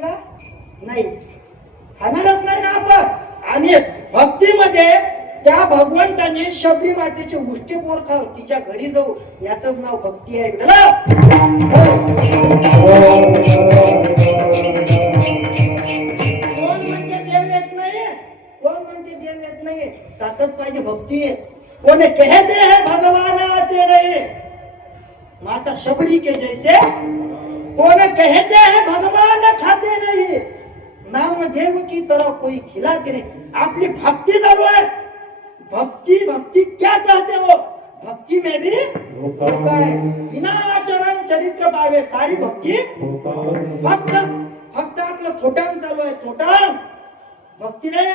सांगा? नाही, खाणारच नाही ना आपण. आणि भक्तीमध्ये त्या भगवंताने शबरी मातेची उष्टी पोर खाव, तिच्या घरी जाऊ, याच नाव भक्ती आहे. कोण म्हणते देव येत नाही? कोण म्हणते देव येत नाही? ताकद पाहिजे, भक्ती आहे. कोण कहते हैं भगवान आते रहे माता शबरी के जैसे, कोण कहते हैं भगवान खाते नहीं, नाम देव की तरह कोई खिलाते नहीं. आपली भक्ती चालू आहे. भक्ति भक्ति क्या कहते हो? भक्ति में भी धोखा है. विनाचरण चरित्र पावे, सारी भक्ती फक्त फक्त आपलं थोटान चालू आहे. थोटान भक्ती रे.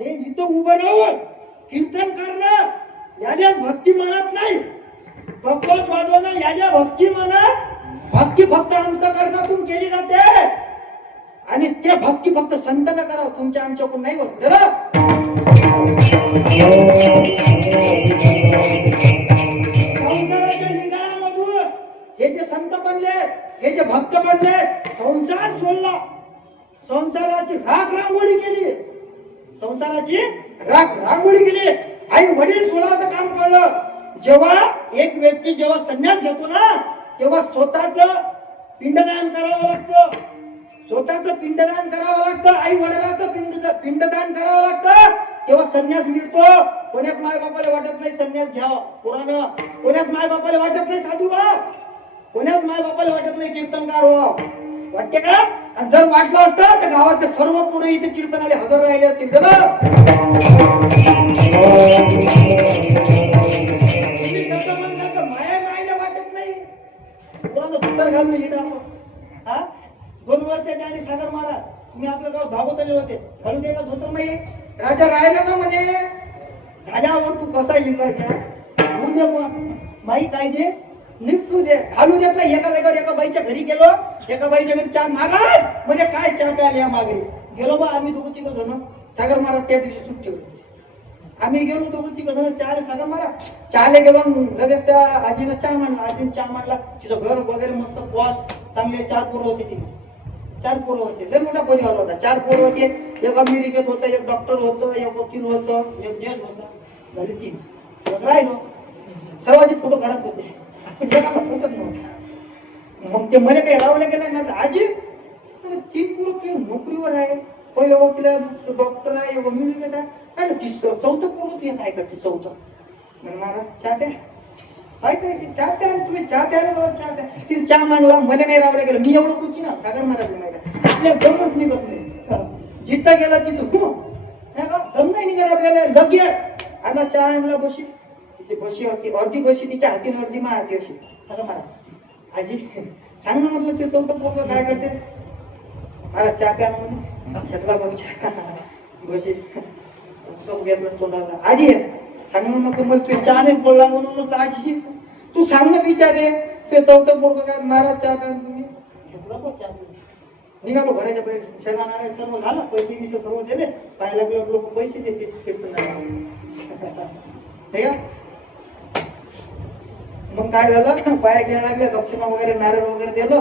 हे इथं उभं राहून कीर्तन करणं याला भक्ती म्हणत नाही. भगवत वाजवणं याला भक्ती म्हणत. भक्ती फक्त अंतःकरणातून केली जाते. आणि ते भक्ती फक्त संतांना करावं, तुमच्या आमच्याकडून नाही होत. संसाराच्या निगारामधून हे जे संत बनले, हे जे भक्त बनले, संसार सोडला, संसाराची राख रांगोळी केली, संसाराची राख रांगोळी केली. आई वडील सोडायचं काम पडलं. जेव्हा एक व्यक्ती जेव्हा संन्यास घेतो ना, तेव्हा स्वतःच पिंडदान करावं लागतं. स्वतःच पिंडदान करावं लागतं. आई वडिलाचं पिंडदान करावं लागतं. तेव्हा संन्यास मिळतो. कोण्याच माय बापाला वाटत नाही संन्यास घ्यावा पुराणं. कोण्याच माय बापाला वाटत नाही साधू व्हा. कोण्याच माय बापाला वाटत नाही कीर्तनकार व्हा. वाटते का? आणि जर वाटलं असतं तर गावातले सर्व पोरं इथे कीर्तनाला हजर राहिले असतील. माया मायला वाटत नाही. पुराणं धोतर घालून येत हा 2 वर्षाच्या आणि सागर महाराज तुम्ही आपल्या गावात भागवतले होते. घालू दे का धोतर? नाही. राजा राहिला ना म्हणे, झाल्यावर तू कसा येईल राजा? होऊ दे पण माई पाहिजे, निपटू दे. घालू देत नाही. एका जागेवर एका बाईच्या घरी गेलो. एका बाईच्या घरी चहा महाराज म्हणजे काय चहा प्यायला या मागरी गेलो बा. आम्ही 2-3 जण, सागर महाराज त्या दिवशी सुट्टी होती. आम्ही गेलो 2-3 जण चहाला. सागर महाराज चहाला गेलो. लगेच त्या आजीनं चहा मांडला. आजीनं चहा मांडला. तिचं घर वगैरे मस्त पॉश, चांगले 4 पोरं होते. तिने 4 पोरं होते. लय मोठा परिवार होता. 4 पोरं होते. एक अमेरिकेत होतं, एक डॉक्टर होतं, एक वकील होतं, एक जज होता. झाली 3. मग राहिलो. सर्वांचे फोटो घरात होते, पण एकाचा फोटोच नव्हता. मग ते मला काही रावले गेलं. माझं आजी 3 पोरं काही नोकरीवर आहे. पहिलं वकील आहे, डॉक्टर आहे, एक अमेरिकेत आहे. आणि 4थं पोरं ते काय करते? 4थं म्हणजे महाराज चहा प्या. काय काय चहा प्या? तुम्ही चहा प्यायला मला चहा प्या. तिने चहा मांडला. मला नाही रावलं गेलं. मी एवढं कुची ना सागर महाराजला माहिती आपल्या दमच निघत नाही. जिथं गेला तिथं दम नाही निघत आपल्याला. लगेच आणला चहा आणला. बशी तिची बशी होती, अर्धी बशी तिच्या हातीन, अर्धी मा हाती अशी. सागर महाराज आजी सांग ना म्हटलं ते 4थं पोरं काय करते? महाराज चहा प्या ना म्हणे. घेतला बघ चहा. बशी घेतला तोंडाला. आजी सांग ना म्हटलं मला तू चहा नाही पडला म्हणून. म्हटलं आजी तू सांग ना विचारे ते 4थं पोरं काय? महाराज चहा प्या. तुम्ही घेतला बघ चहा. निघालो घराच्या पैसे शेणा नाणे सर्व झालं. पैसे गिसे सर्व दिले. पाहायला लागल्यावर लोक पैसे देते हे का? मग काय झालं? पाया घ्यायला लागले. दक्षिणा वगैरे नारळ वगैरे दिलं.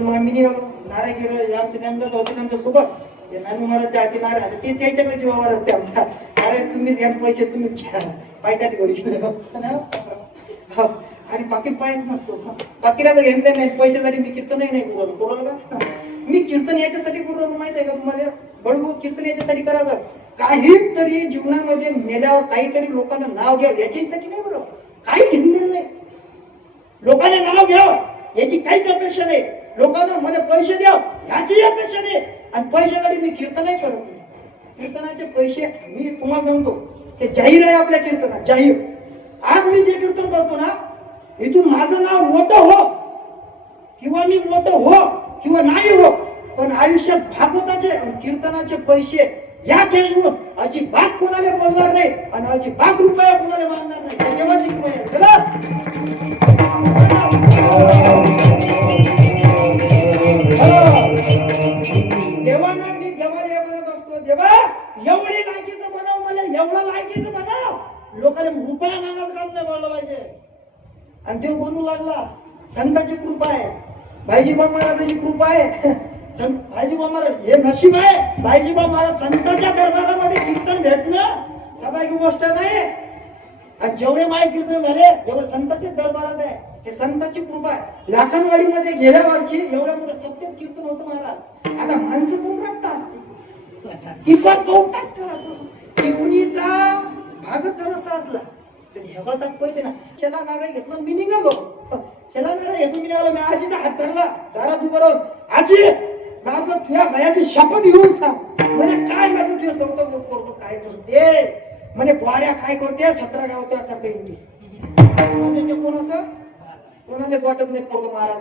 मग आम्ही निघालो. नारळ गेलो. आमचे नेमकं होते आमच्या सोबत. नानू महाराजच्या हाती नारळ ते त्याच्याकडे व्यवहार असते आमचा. अरे तुम्हीच घ्या पैसे, तुम्हीच घ्या. पायतात गोळी आणि पाकिट पायच नसतो. पाकिटाचं घेतलं नाही. पैशासाठी मी कीर्तनही नाही करू का? मी कीर्तन याच्यासाठी करू माहित आहे का तुम्हाला? बळगो कीर्तन याच्यासाठी करायचं. काहीतरी जीवनामध्ये मेल्यावर काहीतरी लोकांना नाव घ्या याच्यासाठी नाही. बरोबर काही घेणं नाही. लोकांना नाव घ्यावं याची काहीच अपेक्षा नाही. लोकांना मला पैसे द्या याची अपेक्षा नाही. आणि पैशासाठी मी कीर्तनही करत नाही. कीर्तनाचे पैसे मी तुम्हाला सांगतो ते जाहीर आहे आपल्या कीर्तनात. जाहीर आज मी जे कीर्तन करतो ना, इथून माझं नाव मोठं हो किंवा मी मोठं हो किंवा नाही हो, पण आयुष्यात भागवताचे कीर्तनाचे पैसे या ठेवून अजिबात कोणाला बोलणार नाही आणि अजिबात रुपया कोणाला मागणार नाही. देवाची कृपा आहे. देवाना मी देवाला म्हणत असतो, देवा एवढी लायकीचं बनाव, मला एवढं लायकीचं बनाव. लोकांना रुपया मागायचं काम नाही बोललं पाहिजे. आणि देव बनू लागला. संतांची कृपा आहे, भाईजी महाराजाची कृपा आहे. संत बायजीबा महाराज हे नशीब आहे. बायजीबा महाराज संतांच्या दरबारामध्ये कीर्तन भेटणं स्वाभाविक गोष्ट नाही. आणि जेवढे माय कीर्तन झाले एवढे संतांच्या दरबारात आहे. हे संतांची कृपा आहे. लाखनवाडीमध्ये गेल्या वर्षी एवढ्या मोठं सप्त्यात कीर्तन होतं महाराज. आता माणसं कोण रट्टा असते ती पण बहुताच करायचं टिपणीचा भागच जर असा असला तर हेवळताच पहिले ना चला नारळ घेतलं मी निघालो. चला नारळ घेतलं मी निघालो. मी आजीचा हात धरला दारात उभं राहून आजी माझं तुझ्या वयाची शपथ घेऊन सांग म्हणे काय माझं तुझ्या चौथा करतो काय करते म्हणे वाड्या काय करते 17 गावात सारखं इंडी कोण असं कोणालाच वाटत नाही पोरग महाराज